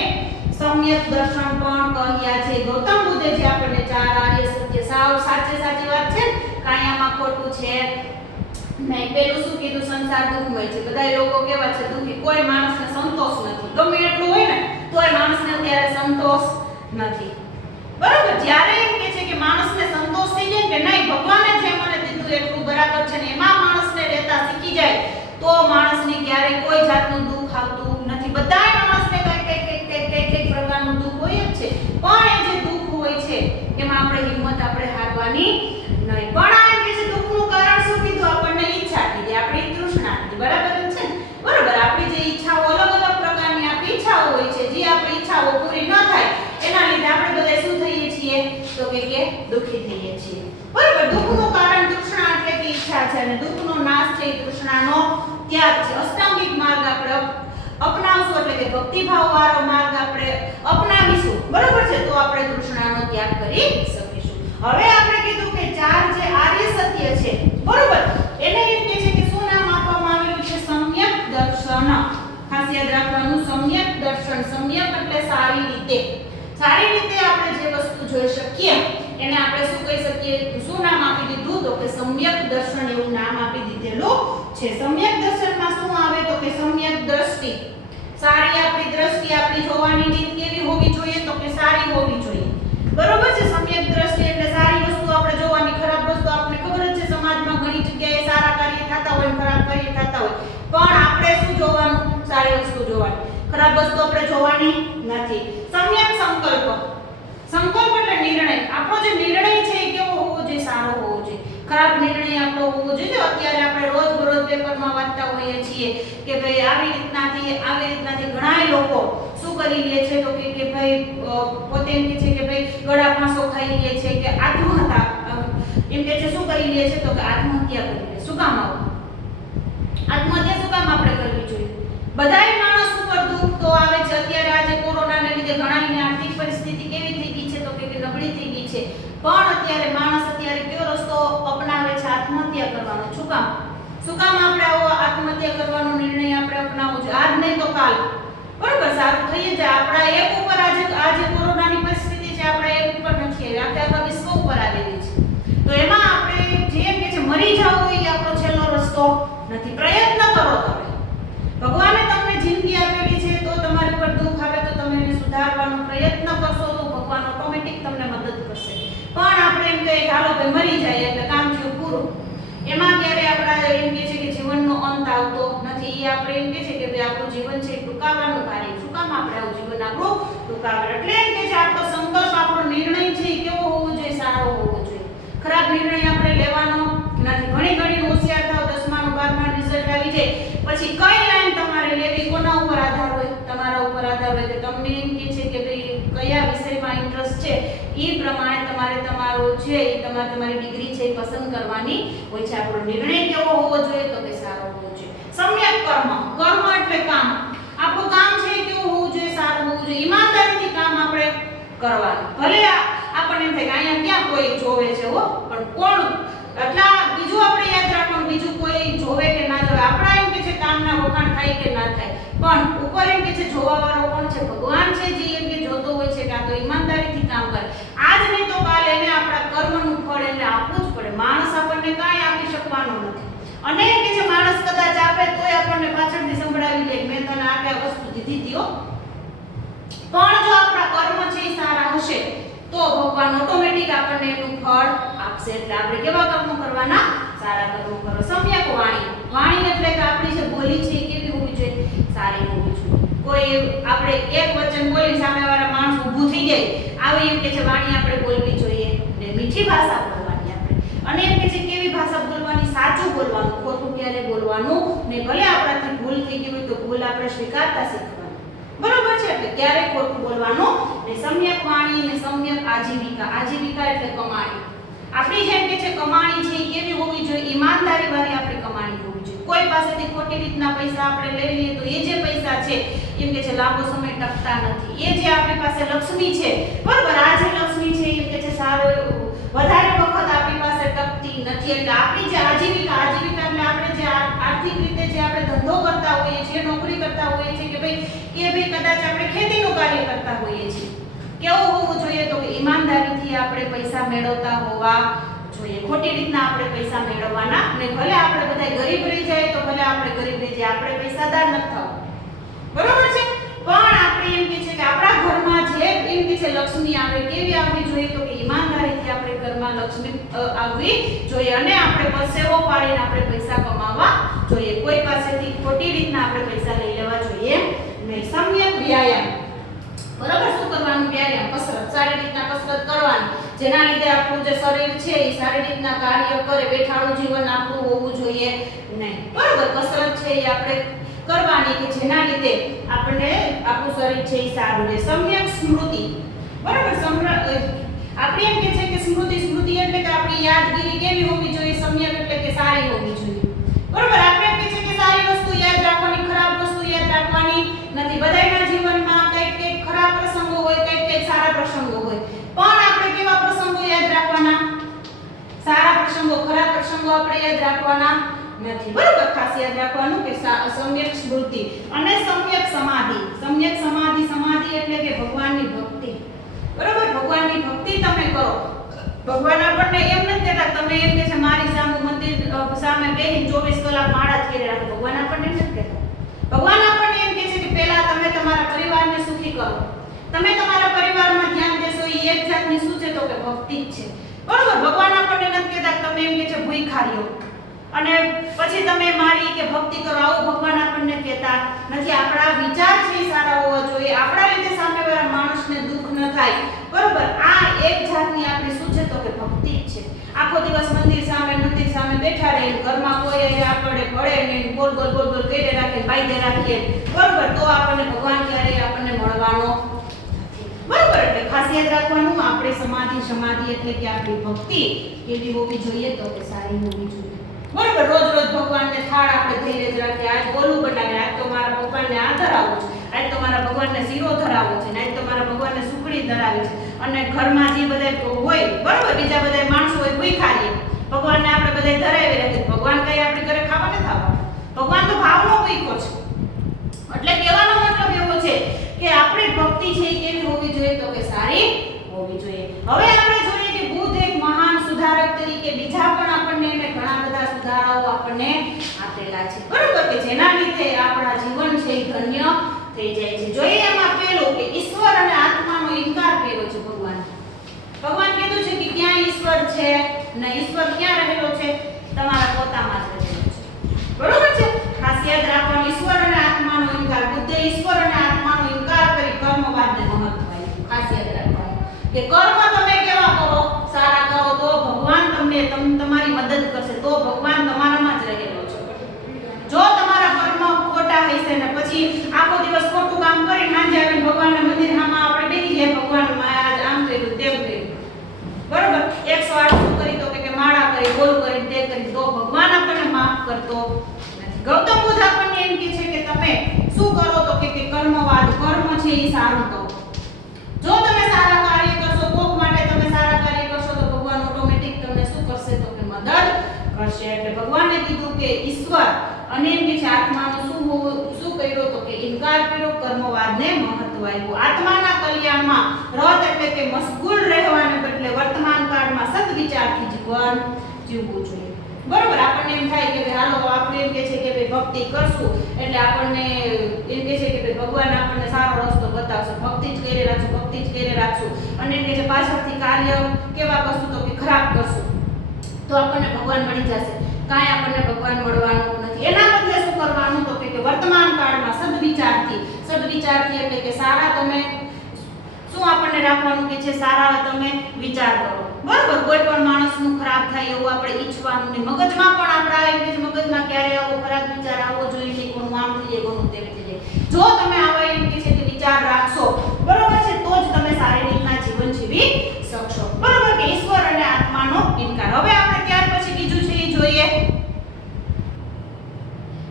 સમ્યક દર્શન પણ કહ્યા છે। ગૌતમ બુદ્ધે જે આપણને ચાર આર્ય સત્ય સાવ સાચી વાત છે, કાંઈ આમાં ખોટું છે નહીં। પેલું શું કીધું, સંસાર દુઃખમય છે, બધા લોકો કેવા છે દુઃખી, કોઈ માણસને સંતોષ નથી, ગમે એટલું હોય ને તોય માણસને અત્યારે સંતોષ નથી, બરાબર। જ્યારે એમ કે છે કે માણસને સંતોષ થઈ જાય કે નહીં ભગવાને જે મને દીધું એટલું બરાબર છે ને એમાં માણસને રહેતા શીખી જાય તો માણસને ક્યારેય કોઈ જાતનું દુઃખ આવતું નથી। બધાય માણસને કઈ પ્રકારનું દુઃખ હોય જ છે, પણ એ જે દુઃખ હોય છે એમાં આપણે હિંમત આપણે હારવાની નહીં। પણ આ કે છે દુઃખનું કારણ શું કીધું, આપણને ઈચ્છા કીધી, આપણી તૃષ્ણા કીધી, બરાબર છે ને, બરાબર। આપણી જે ઈચ્છાઓ અલગ અલગ પ્રકારની આપણી ઈચ્છાઓ હોય છે, જે આપણી ઈચ્છાઓ પૂરી ન થાય એના લીધે આપણે બધા શું થઈએ છીએ તો કે દુઃખી થઈએ છીએ, બરાબર। દુઃખનું કારણ તૃષ્ણા એટલે કે ઈચ્છા છે અને દુઃખનો નાશ છે એ તૃષ્ણાનો ત્યાગ છે। અષ્ટાંગિક માર્ગ આપણે અપનાવશું એટલે કે ભક્તિભાવ વાળો માર્ગ આપણે અપનાવીશું, બરાબર છે, તો આપણે તૃષ્ણાનો ત્યાગ કરી શકીશું। હવે આપણે કીધું કે ચાર જે આર્ય સત્ય છે, બરાબર, એને એમ કે છે કે શું નામ આપવામાં આવેલું છે, સમ્યક દર્શન। ખાસ યાદ રાખવાનું, સમ્યક દર્શન, સમ્યક એટલે સારી રીતે આપણે જે વસ્તુ જોઈ શકીએ એને આપણે શું કહી શકીએ, શું નામ આપી દીધું તો કે સમ્યક દર્શન એવું નામ આપી દીધેલું છે। સમ્યક દર્શનમાં શું આવે તો કે સમ્યક દ્રષ્ટિ, સારી આપણી દ્રષ્ટિ, આપણી જોવાની રીત કેવી હોવી જોઈએ તો કે સારી હોવી જોઈએ, બરોબર છે। સમ્યક દ્રષ્ટિ એટલે સારી વસ્તુ આપણે જોવાની, ખરાબ વસ્તુ આપણે ખબર જ છે સમાજમાં ઘણી જગ્યાએ સારા કાર્ય થતા હોય ખરાબ કાર્ય થતા હોય, પણ આપણે શું જોવાનું, સારી વસ્તુ જોવાની, ખરાબ વસ્તુ આપણે જોવાની નથી। સમ્યક સંકલ્પ, સંકલ્પ એટલે નિર્ણય, આપણો જે નિર્ણય છે એ કેવો હોવો જોઈએ, સારો હોવો જોઈએ, ખરાબ નિર્ણય આપણો હોવો જોઈએ। અત્યારે આપણે રોજ પેપરમાં વાંચતા હોઈએ છીએ કે ભાઈ આવી રીતનાથી ઘણા લોકો શું કરી લે છે તો કે ભાઈ પોતે એમ કે છે કે ભાઈ ગળા ફાંસો ખાઈ લે છે કે આત્મહત્યા એમ કે છે, શું કરી લે છે તો કે આત્મહત્યા કરી લે। શું કામ આવું, આત્મહત્યા શું કામ આપણે કરવી જોઈએ? બધાય માણસ ઉપર દુઃખ તો આવે છે। અત્યારે આજે કોરોનાને લીધે ઘણાની આર્થિક પરિસ્થિતિ કેવી થઈ ગઈ છે તો કે નબળી થઈ ગઈ છે, પણ અત્યારે માણસ કયો રસ્તો અપનાવે છે, આત્મહત્યા કરવાનો। શું કામ આપણે આવો આત્મહત્યા કરવાનો નિર્ણય આપણે અપનાવવો જોઈએ? આજ નહીં તો કાલ, બરાબર, સારું થઈ જાય। આપણા એક ઉપર આજે કોરોનાની પરિસ્થિતિ છે, આપણા એક ઉપર નથી આવી, આખા વિશ્વ ઉપર આવેલી છે, તો એમાં આપણે જેમ કે છે મરી જવું એ આપણો છેલ્લો રસ્તો નથી। પ્રયત્ન કરો તમે, ભગવાને તમને જિંદગી આપેલી છે તો તમારી પર દુઃખ આવે તો તમે એને સુધારવાનો પ્રયત્ન કરશો તો ભગવાન ઓટોમેટિક તમને મદદ કરશે। પણ આપણે એમ કહીએ હાલો ભાઈ મરી જાય એટલે કામ થયું પૂરું, એમાં ક્યારે આપણા એમ કે છે કે જીવનનો અંત આવતો નથી। એ આપણે એમ કે છે કે ભાઈ આપણું જીવન છે ટૂંકાવવાનું કાર્ય, શું કામ આપણે આવું જીવન આપણું ટૂંકાવે, એટલે એમ કે છે આપણો સંકલ્પ, આપણો નિર્ણય છે એ કેવો હોવો જોઈએ, સારો હોવો જોઈએ, ખરાબ નિર્ણય આપણે લેવાનો નથી। ઘણી હોશિયાર થાવ, 10માનું 12માનું રિઝલ્ટ આવી જાય પછી કઈ લાઈન તમારે લેવી, કોના ઉપર આધાર હોય, તમારા ઉપર આધાર હોય કે તમને એમ કે છે કે ભાઈ કયા વિષયમાં ઇન્ટરેસ્ટ છે એ પ્રમાણે તમારે તમારો છે એ તમારી ડિગ્રી છે એ પસંદ કરવાની હોય છે। આપણો નિર્ણય કેવો હોવો જોઈએ તો કે સારો હોવો જોઈએ। સમ્યક કર્મ, કર્મ એટલે કામ, આપણું કામ છે એ કેવું હોવું જોઈએ, સારું હોવું જોઈએ, ઈમાનદારીથી કામ આપણે કરવાનું। ભલે આપણને એમ થાય કે અહીંયા ક્યાં કોઈ જોવે છે હો, પણ કોણ, એટલે બીજું આપણે યાદ રાખવાનું, બીજું કોઈ જોવે કે ના જોવે, આપણા એમ કે છે કામના વખાણ થાય કે ના થાય, પણ ઉપર એમ કે છે જોવા વાળો કોણ છે, ભગવાન છે, જે એમ કે જોતો હોય છે કે આ તો ઈમાનદારીથી કામ કરે। આજ નહીં તો કાલ એને આપણા કર્મનું ફળ એને આપવું જ પડે, માણસ આપણને કાંઈ આપી શકવાનો નથી। અને એમ કે છે માણસ કદાચ આપે તોય આપણને પાછળથી સંભળાવી લે મેં તને આ વસ્તુ દીધી હતી હો, પણ જો આપણા કર્મ છે એ સારા હશે તો ભગવાન ઓટોમેટિક આપણને એનું ફળ આપશે। એટલે આપણે કેવા કર્મો કરવાના, સારા કર્મો કરો। સમ્યક વાણી, વાણી એટલે કે આપણી જે બોલી છે એ કેવી હોવી જોઈએ, સારી હોવી જોઈએ। કોઈ આપણે એક વચન બોલી સામેવાળા માણસ ઊભું થઈ જાય આવી એમ કે છે વાણી આપણે બોલવી જોઈએ એટલે મીઠી ભાષા બોલવાની આપણે અને એમ કે છે કેવી ભાષા બોલવાની સાચું બોલવાનું ખોટું ક્યારે બોલવાનું નહીં ભલે આપણાથી ભૂલ થઈ ગઈ હોય તો ભૂલ આપણે સ્વીકારતા શીખવાનું બરોબર છે એટલે ક્યારે ખોટું બોલવાનું ને સમ્યક વાણી ને સમ્યક આજીવિકા એટલે કમાણી આપણી જેમ કે છે કમાણી છે એ કેવી હોવી જોઈએ ઈમાનદારી વાળી આપણી કમાણી હોવી જોઈએ કોઈ પાસેથી ખોટી રીતના પૈસા આપણે લઈ લઈએ તો એ જે પૈસા છે એમ કે છે લાંબો સમય ટકતા નથી એ જે આપણી પાસે લક્ષ્મી છે બરોબર આ જે લક્ષ્મી છે એમ કે છે સારો વધારે વખત આપણી પાસે ટકતી નથી એટલે આપણી જે આજીવિકા એટલે આપણે જે આર્થિક રીતે જે આપણે ધંધો કરતા હોઈએ છીએ નોકરી કરતા હોઈએ છીએ કે ભાઈ કદાચ આપણે ખેતીનું કાર્ય કરતા હોઈએ છીએ કેવું હોવું જોઈએ તો કે ઈમાનદારીથી આપણે પૈસા મેળવતા હોવા જોઈએ ખોટી રીતના આપણે પૈસા મેળવવાના ને ભલે આપણે બધા ગરીબ રહી જાય તો ભલે આપણે ગરીબ રહી જાય આપણે પૈસાદાર ન થવું બરોબર છે પણ આપણે એમ કે છે કે આપણા ઘરમાં જે એમ કે છે લક્ષ્મી આવે કેવી આવવી જોઈએ તો કે ઈમાનદારીથી આપણે ઘરમાં લક્ષ્મી આવવી જોઈએ અને આપણે પરસેવો પાડીને આપણે પૈસા કમાવા જોઈએ કોઈ પાસેથી ખોટી રીતના આપણે પૈસા લઈ લેવા જોઈએ નહીં સમ્યક વ્યાયામ બરાબર શું કરવાનું વ્યાયામ કસરત સારી રીતના કસરત કરવાની જેના લીધે આપણું જે શરીર છે એ સારી રીતના કાર્ય કરે બેઠાડું જીવન આપણું હોવું જોઈએ નહીં બરાબર કસરત છે એ આપણે કરવાની કે જેના લીધે આપણને આપણું શરીર છે એ સારું રહે સમ્યક સ્મૃતિ બરાબર આપણે એમ કે છે કે સ્મૃતિ એટલે કે આપણી યાદગીરી કેવી હોવી જોઈએ સમ્યક એટલે કે સારી હોવી જોઈએ બરાબર આપણે એમ કે છે કે સારી વસ્તુ યાદ રાખવાની ખરાબ વસ્તુ યાદ રાખવાની નથી બધાના જીવનમાં કંઈક ખરાબ પ્રસંગો હોય કંઈક સારા પ્રસંગો હોય પણ આપણે કેવા પ્રસંગો યાદ રાખવાના સારા પ્રસંગો ખરાબ પ્રસંગો આપણે યાદ રાખવાના નથી બરાબર ખાસ યાદ રાખવાનું કે સમ્યક સ્મૃતિ અને સમ્યક સમાધિ એટલે કે ભગવાનની ભક્તિ બરાબર ભગવાનની ભક્તિ તમે કરો ભગવાન આપણને એમ નથી કહેતા તમે એમ કે છે મારી સામે મંદિર સામે બેહીને 24 કલાક માળા જ કરી રાખો ભગવાન આપણને એમ નથી કહેતા ભગવાન આપણને એમ કહે છે કે પહેલા તમે તમારા પરિવારને સુખી કરો તમે તમારા પરિવારમાં ધ્યાન દેશો એ એક જાતની શું છે તો કે ભક્તિ જ છે બરાબર ભગવાન આપણને નથી કહેતા તમે એમ કે છે ભૂખ્યા રહ્યો અને પછી તમે મારી કે ભક્તિ કરો આવું ભગવાન આપણને કહેતા નથી આપણા વિચાર છે સારા હોવા જોઈએ આપણા લીધે સામેવાળા માણસને દુઃખ ન થાય બરાબર આ એક જાતની આપણી શું છે તો કે ભક્તિ જ છે આખો દિવસ મંદિર સામે બેઠા રહે ઘરમાં કોઈ આપણે ભળે નહીં બોલ કરી રાખે બાંધે રાખીએ બરાબર તો આપણને ભગવાન ક્યારેય આપણને મળવાનો બરાબર એટલે ખાસ યાદ રાખવાનું આપણે સમાધિ એટલે કે આપણી ભક્તિ કેવી હોવી જોઈએ તો કે સારી હોવી જોઈએ બરાબર રોજ ભગવાનને થાળ આપણે ધીરે જ રાખીએ આજ બોલું બનાવે આજ તો મારા ભગવાનને આ ધરાવવું છે આજ તો મારા ભગવાનને શીરો ધરાવવો છે આજ તો મારા ભગવાનને સુખડી ધરાવી છે અને ઘરમાં જે બધા હોય બરાબર બીજા બધા માણસો હોય ભૂખ્યા રહીએ ભગવાનને આપણે બધા ધરાવી રાખીએ ભગવાન કઈ આપણે ઘરે ખાવા નથી આવવાના ભગવાન તો ભાવનો ભૂખ્યો છે એટલે કહેવાનો મતલબ એવો છે કે આપણી ભક્તિ છે એ કેવી હોવી જોઈએ તો કે સારી હોવી જોઈએ હવે આપણે જોઈએ કે બુદ્ધ એક મહાન સુધારક તરીકે બીજા પણ આપણને ઘણા બધા સુધારાઓ આપણને આપેલા છે બરોબર કે જેના લીધે આપણા જીવન છે એ ધન્ય થઈ જાય છે જોઈએ એમાં પહેલું કે ઈશ્વર અને આત્માનો ઇનકાર કર્યો છે ભગવાન કીધું છે કે ક્યાં ઈશ્વર છે ને ઈશ્વર ક્યાં રહેલો છે તમારા પોતામાં જ રહેલો છે બરોબર છે ખાસ યાદ રાખવાનું ઈશ્વર અને આત્માનો ઇનકાર બુદ્ધે ઈશ્વર અને આત્માનો ઇનકાર કરી કર્મવાદને મહત્વ આપ્યું ખાસ યાદ રાખવાનું કે કર્મ તમે કેવા કરો સારા કરો તો ભગવાન તમને તમારી મદદ કરશે તો ભગવાન તમારામાં જ રહેલો છે જો તમારા કર્મ ખોટા હશે ને પછી આખો દિવસ ખોટું કામ કરી સાંજે આવીને ભગવાનના મંદિર સામે આપણે બેસી જાય ભગવાન આજ આમ કર્યું તેમ કર્યું બરોબર 108 કરી તો કે માળા કરી બોલ કરી તે કરી તો ભગવાન આપણને માફ કરતો નથી ગૌતમ બુદ્ધ આપણને એમ કહે છે કે તમે શું કરો તો કે કર્મવાદ કર્મ છે એ સારું કરો જો તમે સારા કાર્ય કરશો કોક માટે તમે સારા કાર્ય કરશો તો ભગવાન ઓટોમેટિક તમને શું કરશે તો કે મદદ કરશે એટલે ભગવાને કીધું કે ઈશ્વર અને એમ કે છે આત્માનો શું કર્યો તો કે ઇનકાર કર્યો કર્મવાદને મહત્વ આપ્યું આત્માના કલ્યાણમાં રત એટલે કે મશગુલ રહેવાને બદલે વર્તમાન કાળમાં સદવિચારથી જીવન જીવવું જોઈએ બરોબર આપણને એમ થાય કે હાલો આપણે એમ કે છે કે ભાઈ ભક્તિ કરશું એટલે આપણને એમ કે છે કે ભગવાન આપણને સારો રસ્તો બતાવશે ભક્તિ જ કરી રાખશું અને એમ કે છે પાછળથી કાર્ય કેવા કરશું તો કે ખરાબ કરશું તો આપણને ભગવાન મળી જશે કાંઈ આપણને ભગવાન મળવાનું નથી એના બદલે શું કરવાનું તો કે વર્તમાન કાળમાં સદવિચારથી એટલે કે સારા તમે શું આપણને રાખવાનું કે છે સારા તમે વિચાર કરો બરોબર કોઈ પણ માણસનું ખરાબ થાય એવું આપણે ઈચ્છવાનું નહીં મગજમાં પણ આપણા એમ કે મગજમાં ક્યારે આવો ખરાબ વિચાર આવવો જોઈએ નહીં કોનું આમ થઈ જાય કોનું તેમ થઈ જાય જો તમે આવા એમ કે છે કે વિચાર રાખશો બરોબર છે તો જ તમે સારી રીતના જીવન જીવી શકશો બરોબર કે ઈશ્વર અને આત્માનો ઇનકાર હવે આપણે ત્યાર પછી બીજું છે એ જોઈએ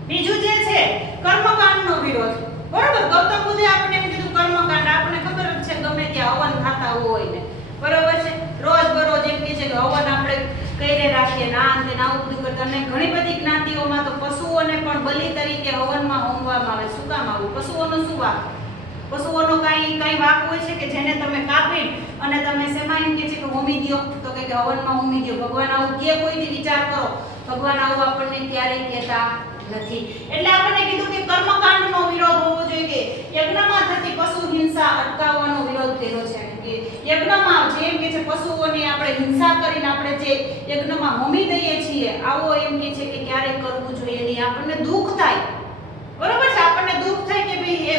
બીજું જે છે કર્મકાંડનો વિરોધ બરોબર ગૌતમ બુદ્ધે આપણે એમ કીધું કર્મકાંડ આપણે ખબર જ છે ગમે ત્યાં હવન ખાતા હોય ને બરોબર છે રોજ બરોજ એમ કે છે કે હવન આપણે કઈને રાખીએ ના અંતે ના બધું કરતા અને ઘણી બધી જ્ઞાતિઓમાં તો પશુઓને પણ બલિ તરીકે હવનમાં હોમવામાં આવે શું કામ આવું પશુઓનો શું વાક પશુઓનો કાંઈ વાક હોય છે કે જેને તમે કાપી અને તમે શેમાં એમ કે છે કે હોમી દો તો કે હવનમાં હોમી દો ભગવાન આવું કે કોઈથી વિચાર કરો ભગવાન આવું આપણને ક્યારેય કહેતા નથી એટલે આપણને કીધું કે કર્મકાંડનો વિરોધ હોવો જોઈએ કે યજ્ઞમાં થતી પશુ હિંસા અટકાવવાનો વિરોધ કર્યો છે કે યજ્ઞમાં જેમ કે છે પશુઓની આપણે હિંસા કરીને આપણે જે યજ્ઞમાં હોમી દઈએ છીએ આવો એમ કે છે કે ક્યારે કરવું જોઈએ નહીં આપણને દુઃખ થાય બરોબર છે આપણને દુઃખ થાય કે ભાઈ એ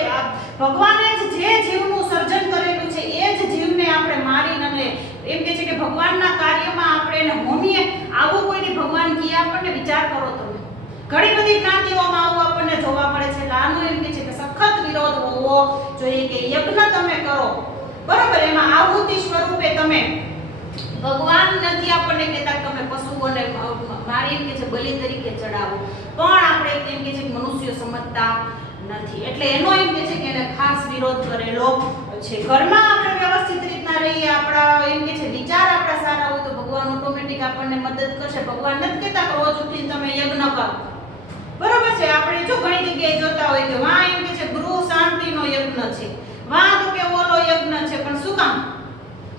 ભગવાને જે જીવનું સર્જન કરેલું છે એ જ જીવને આપણે મારીને અને એમ કે છે કે ભગવાનના કાર્યમાં આપણે એને હોમીએ આવું કોઈની ભગવાન કહે આપણને વિચાર કરો તમે ઘણી બધી જ્ઞાતિઓમાં આવું આપણને જોવા મળે છે એટલે આનો એમ કે છે કે સખત વિરોધ હોવો જોઈએ કે યજ્ઞ તમે કરો બરોબર એમાં આહુતિ સ્વરૂપે તમે ભગવાન નથી આપણને કહેતા તમે પશુઓને મારી એમ કે છે બલિ તરીકે ચડાવો પણ આપણે એમ કે છે કે મનુષ્ય સમજતા નથી એટલે એનો એમ કે છે કે એને ખાસ વિરોધ કરેલો છે ઘરમાં આપણે વ્યવસ્થિત રીતના રહીએ આપણા એમ કે છે વિચાર આપણા સારા હોય તો ભગવાન ઓટોમેટિક આપણને મદદ કરશે ભગવાન નથી કહેતા કે રોજ ઉઠીને તમે યજ્ઞ કરો બરોબર છે આપણે જો ઘણી જગ્યાએ જોતા હોય કે વાં એમ કે છે ગૃહ શાંતિનો યજ્ઞ છે વાં તો કે ઓલો યજ્ઞ છે પણ શું કામ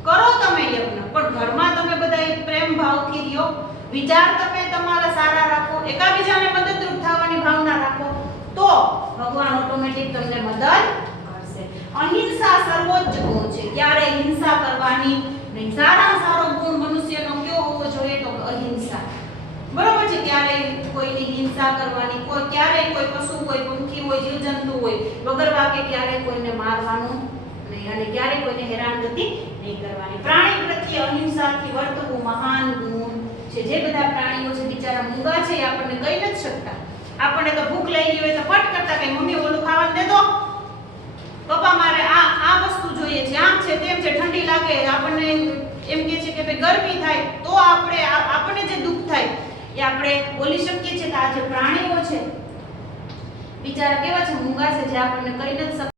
કરો તમે યજ્ઞ પણ ઘરમાં તમે બધા પ્રેમ ભાવથી રહ્યો વિચાર તમે તમારા સારા રાખો એકાબીજાને મદદરૂપ થવાની ભાવના રાખો તો ભગવાન ઓટોમેટિક તમને મદદ કરશે અહિંસા સર્વોચ્ચ ગુણ છે ક્યારે હિંસા કરવાની નહીં સારામાં સારો ગુણ મનુષ્યનો કયો હોવો જોઈએ તો અહિંસા બરોબર છે ક્યારે કોઈની હિંસા કરવાની કોઈ ક્યારે કોઈ પશુ કોઈ પંખી હોય જીવજંતુ હોય વગર વાકે ક્યારે કોઈને મારવાનું નહીં અને ક્યારે કોઈને હેરાનગતિ નહીં કરવાની પ્રાણી પ્રત્યે અહિંસાથી વર્તવું મહાન ગુણ છે જે બધા પ્રાણીઓ છે બિચારા મૂંગા છે એ આપણને કહી નથી શકતા આપણને તો ભૂખ લાગી હોય તો ફટ કરતા કે મમ્મી ઓલું ખાવાનું દે દો પપ્પા મારે આ વસ્તુ જોઈએ છે આમ છે તેમ છે ઠંડી લાગે આપણને એમ કે છે કે ભાઈ ગરમી થાય તો આપણને જે દુઃખ થાય એ આપણે બોલી શકીએ છીએ કે આ જે પ્રાણીઓ છે બિચારા કેવા છે મૂંગા છે જે આપણને કહી નથી શકતા